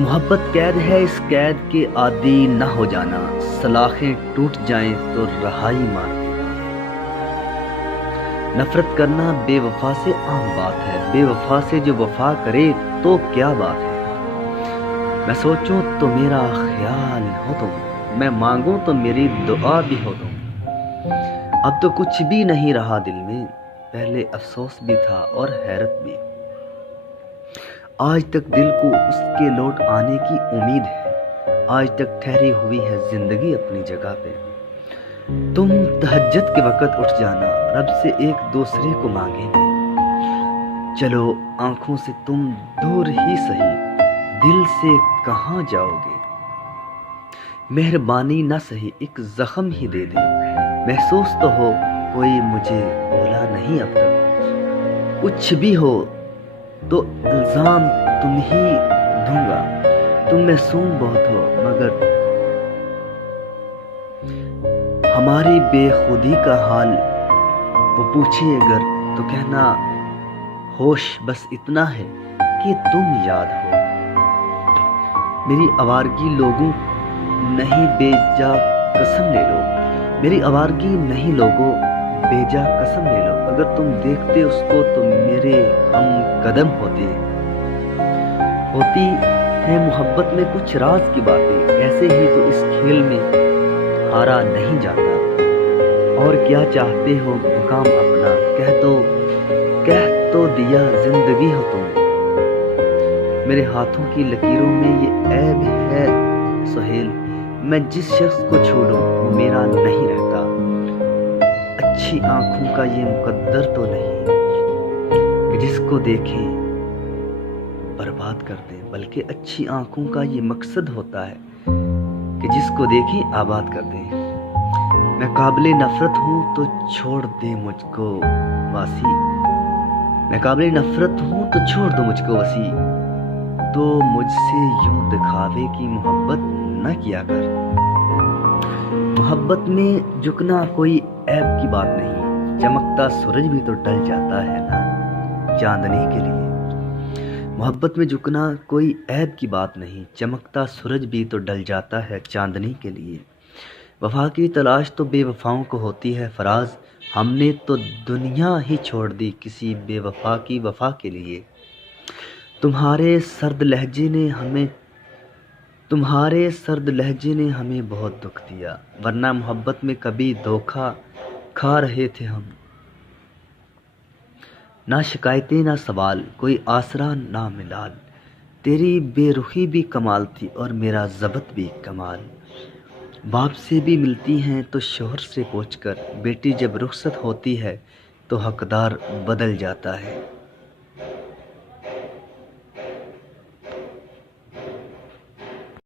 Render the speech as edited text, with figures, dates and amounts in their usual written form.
मोहब्बत कैद है, इस कैद के आदी न हो जाना, सलाखें टूट जाएं तो रहाई मार दे। नफरत करना बेवफा से आम बात है, बेवफा से जो वफा करे तो क्या बात है। मैं सोचूं तो मेरा ख्याल हो तुम, मैं मांगूं तो मेरी दुआ भी हो तुम। अब तो कुछ भी नहीं रहा दिल में, पहले अफसोस भी था और हैरत भी। आज तक दिल को उसके लौट आने की उम्मीद है, आज तक ठहरी हुई है जिंदगी अपनी जगह पे। तुम तहज्जुद के वक़्त उठ जाना, रब से एक दूसरे को मांगेंगे। चलो आंखों से तुम दूर ही सही, दिल से कहाँ जाओगे। मेहरबानी न सही एक जख्म ही दे दे, महसूस तो हो कोई मुझे बोला नहीं अब तक। कुछ भी हो तो इल्ज़ाम तुम ही दूंगा, तुम मासूम बहुत हो मगर हमारी बेखुदी का हाल वो पूछे अगर तो कहना होश बस इतना है कि तुम याद हो। मेरी आवारगी लोगों नहीं बेजा कसम ले लो, मेरी आवारगी नहीं लोगों बेजा कसम ले लो। अगर तुम देखते उसको तो मेरे हम कदम होती है मोहब्बत में कुछ राज की बातें, ऐसे ही तो इस खेल में हारा नहीं जाता। और क्या चाहते हो मुकाम अपना, कह तो दिया जिंदगी हो तुम। मेरे हाथों की लकीरों में ये ऐब है सुहेल, मैं जिस शख्स को छोड़ूं वो मेरा नहीं रहता। अच्छी आंखों का ये मुकद्दर तो नहीं कि जिसको देखें बर्बाद कर दें, बल्कि अच्छी आंखों का ये मकसद होता है कि जिसको देखें आबाद कर दें। मैं काबिले नफरत हूँ तो छोड़ दे मुझको वासी, मैं काबिले नफरत हूँ तो छोड़ दो मुझको वसी। तो मुझसे यूं दिखावे की मोहब्बत न किया कर। मोहब्बत में झुकना कोई ऐब की बात नहीं, चमकता सूरज भी तो ढल जाता है ना चांदनी के लिए। मोहब्बत में झुकना कोई ऐब की बात नहीं, चमकता सूरज भी तो ढल जाता है चांदनी के लिए। वफा की तलाश तो बेवफाओं को होती है फराज, हमने तो दुनिया ही छोड़ दी किसी बेवफा की वफा के लिए। तुम्हारे सर्द लहजे ने हमें बहुत दुख दिया, वरना मोहब्बत में कभी धोखा खा रहे थे हम। ना शिकायतें ना सवाल, कोई आसरा ना मिलाल। तेरी बेरुखी भी कमाल थी और मेरा ज़बत भी कमाल। बाप से भी मिलती हैं तो शोहर से पूछकर, बेटी जब रुखसत होती है तो हकदार बदल जाता है।